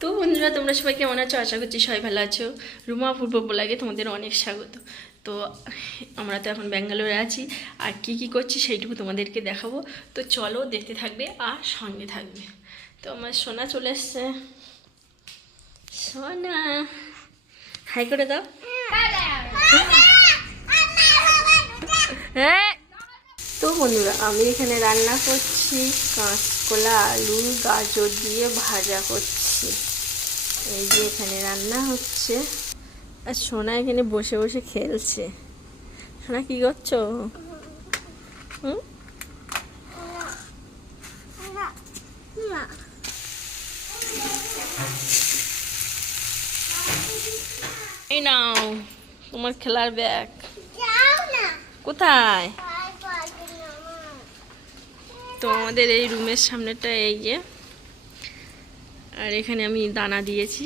তো বন্ধুরা, তোমরা সবাই কেমন আছো? আশা করছি সবাই ভালো আছো। রুমা পূর্ব লাগে তোমাদের অনেক স্বাগত। তো আমরা তো এখন ব্যাঙ্গালোরে আছি। আর কি কি করছি সেইটুকু তোমাদেরকে দেখাবো। তো চলো, দেখতে থাকবে আর সঙ্গে থাকবে। তো আমার সোনা চলে এসছে। সোনা, হাই করে দাও। হ্যাঁ। তো বন্ধুরা, আমি এখানে রান্না করছি। কাঁচকলা আলু গাজর দিয়ে ভাজা করছি। এই যে এখানে রান্না হচ্ছে। আর সোনা এখানে বসে বসে খেলছে। সোনা কি করছ? হুম? এই নাও তোমার খেলার ব্যাগ। কোথায়? তো আমাদের এই রুমের সামনেটা এই যে। আর এখানে আমি দানা দিয়েছি।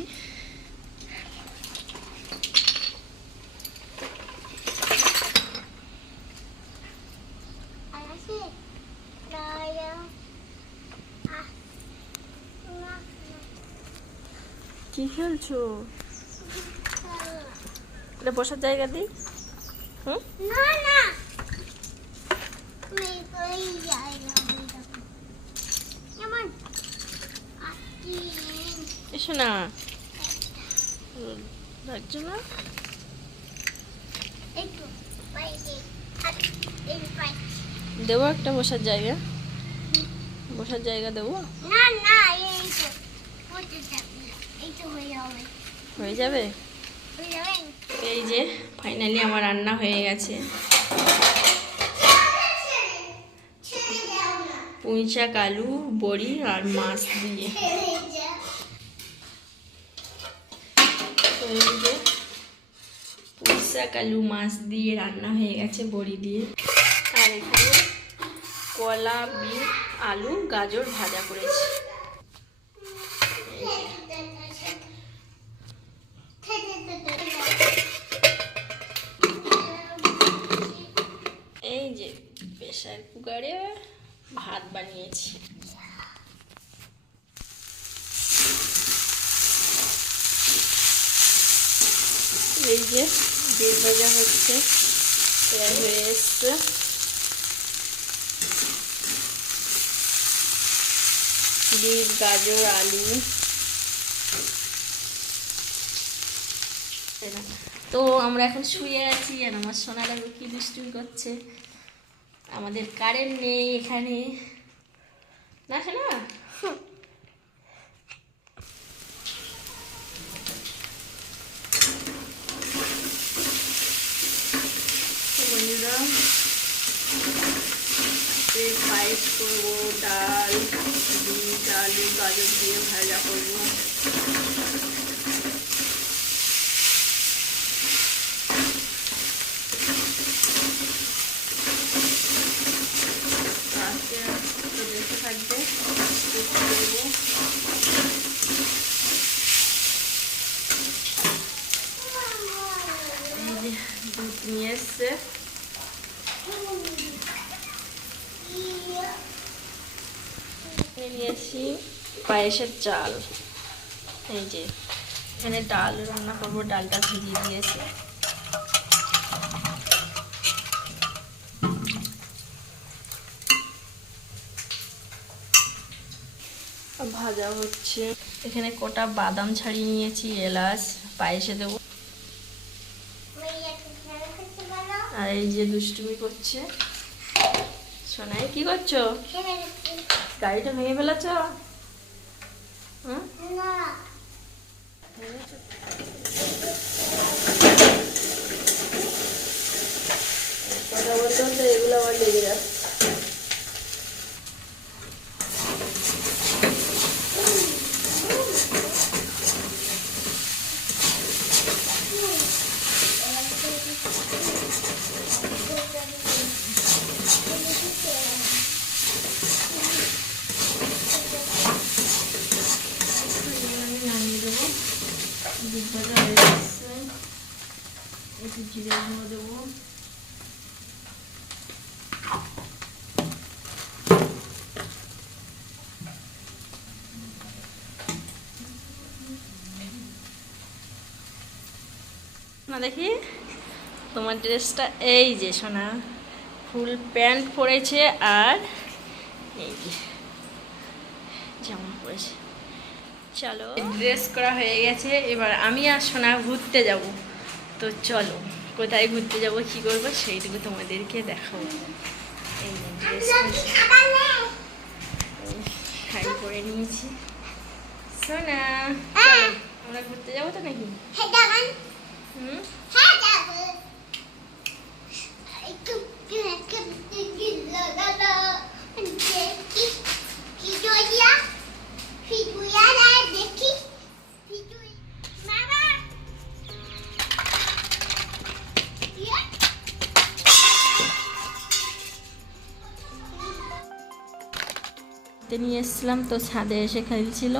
কি খেলছো? এটা বসার জায়গা দিই। হুম? এসো না। লাগছো না? দেবো একটা বসার জায়গা। বসার জায়গা দেবো? না না হয়ে যাবে। এই যে ফাইনালি আমার রান্না হয়ে গেছে। পুঁই শাক আলু বড়ি আর মাছ দিয়ে। তো পুঁই শাক আলু মাছ দিয়ে রান্না হয়ে গেছে বড়ি দিয়ে। আর এখানে কলা বিট আলু, গাজর ভাজা করেছি। এই যে প্রেশার কুকারে ভাত বানিয়েছি। এই যে বেল ভাজা হচ্ছে প্রায় হয়ে এসছে। বিট, গাজর, আলু। তো আমরা এখন শুয়ে আছি আর আমার সোনারা কি দুষ্টুমি করছে? আমাদের কারেন্ট নেই এখানে। না শোনা পায়েস করব, ডাল বিট আলু গাজর দিয়ে ভাজা করব আজকে তো দেখতে থাকবে দেখতে দেবো এই যে দুধ নিয়ে এসছে নিয়ে নিয়েছি পায়েসের চাল এই যে এখানে ডাল রান্না করব ডালটা ভিজিয়ে দিয়েছি ভাজা হচ্ছে এখানে কটা বাদাম ছাড়িয়ে নিয়েছি এলাচ পায়েসে দেবো আর এই যে দুষ্টুমি করছে। সোনাই, কি করছ? গাড়িটা ভেঙে ফেলেছ? কথা বলতে বলতে এগুলো আমার লেগে যাচ্ছে। না দেখি, তোমার ড্রেসটা এই যে সোনা। ফুল প্যান্ট পরেছে আর এই যে পরেছে। চলো। ড্রেস করা হয়ে গেছে, এবার আমি আর সোনা ঘুরতে যাব। তো চলো কোথায় ঘুরতে যাব কি করব সেইটুকু তোমাদেরকে দেখাবো। এই ড্রেস শাড়ি পরে নিয়েছি। সোনা আমরা ঘুরতে যাব তো নাকি? হুম? ঘুরতে নিয়ে এসেছিলাম, তো ছাদে এসে খেলছিল।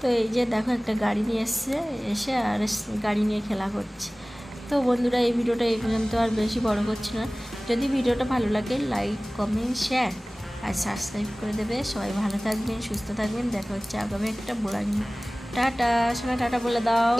তো এই যে দেখো একটা গাড়ি নিয়ে এসছে, এসে আর গাড়ি নিয়ে খেলা করছে। তো বন্ধুরা, এই ভিডিওটা এই পর্যন্ত আর বেশি বড় করছি না। যদি ভিডিওটা ভালো লাগে লাইক কমেন্ট শেয়ার আর সাবস্ক্রাইব করে দেবে। সবাই ভালো থাকবেন, সুস্থ থাকবেন। দেখা হচ্ছে আগামী একটা বলা টাটা, সবাই টাটা বলে দাও.